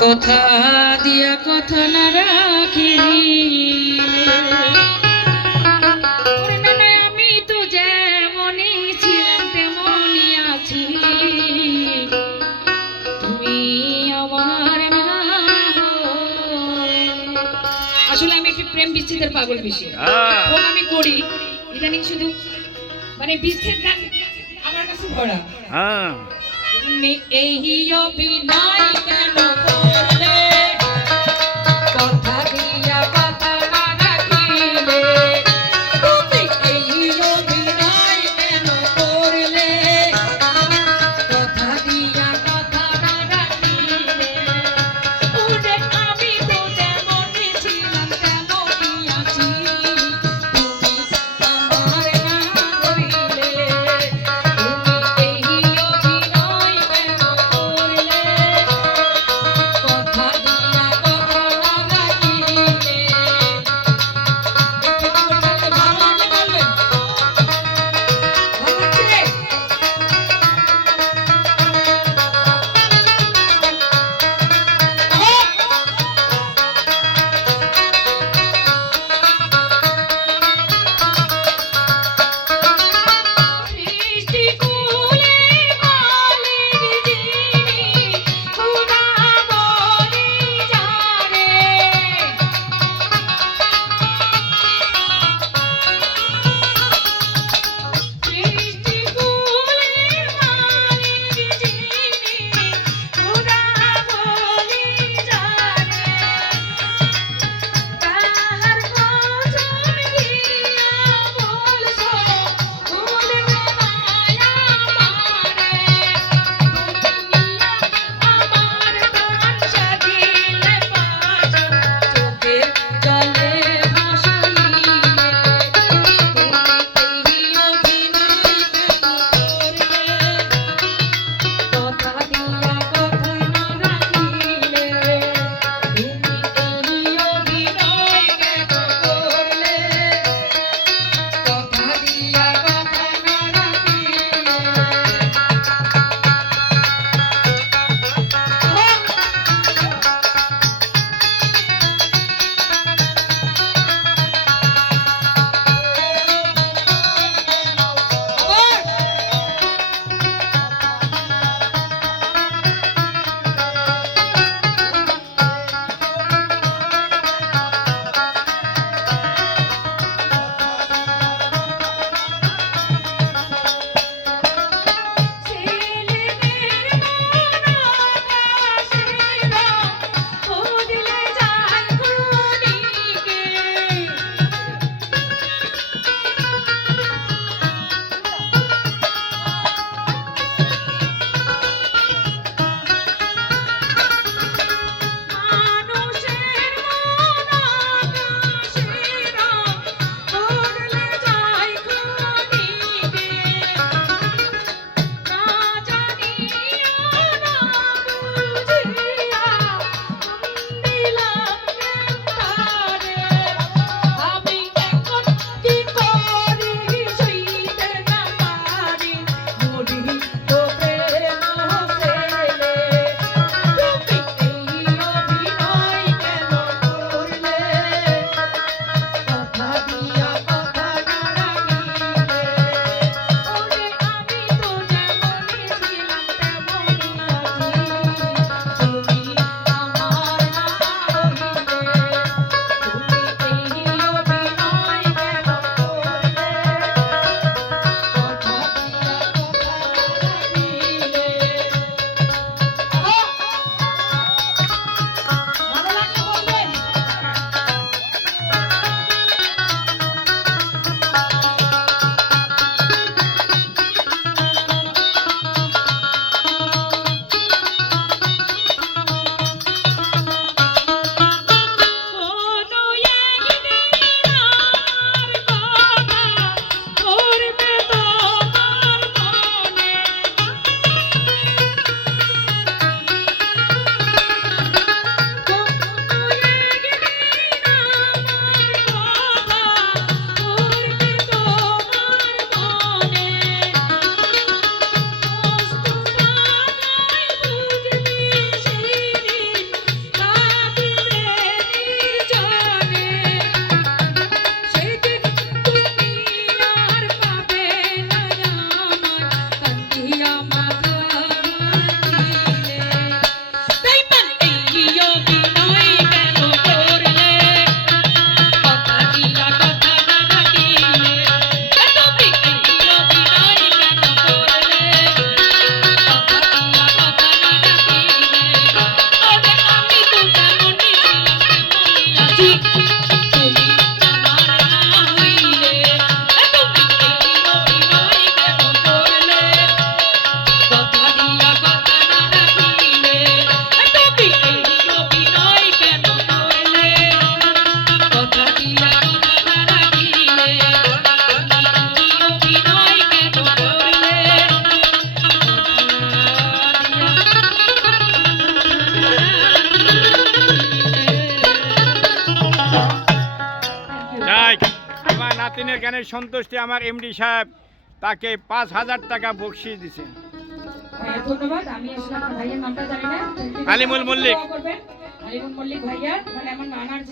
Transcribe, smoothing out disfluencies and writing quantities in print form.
কথা দিয়া কথা না রাখি আমি তো যেমনই ছিলাম তেমনই আছি তুমি আমার আসলে আমি একটু প্রেম বিচ্ছেদের পাগল বেশি আমি করি ইদানিং শুধু মানে বিচ্ছেদ গান আমার কাছে ভরা তুমি এই অভিনয় কেন করলে কথা দিয়া কথা না রাখিলে তুমি এই অভিনয় কেন করলে কথা দিয়া কথা না রাখিলে ওরে আমি তো যেমনই ছিলাম তেমনই আছি তুমি আমার না হইলে তুমি এই অভিনয় কেন করলে নাতিনের গানের সন্তুষ্টি আমার এমডি সাহেব তাকে 5,000 টাকা বকশিশ দিছে। ধন্যবাদ। আমি আসলে আমার ভাইয়ের নামটা জানি না। আলিমুল মল্লিক। আলিমুল মল্লিক ভাইয়া, মানে আমার নানার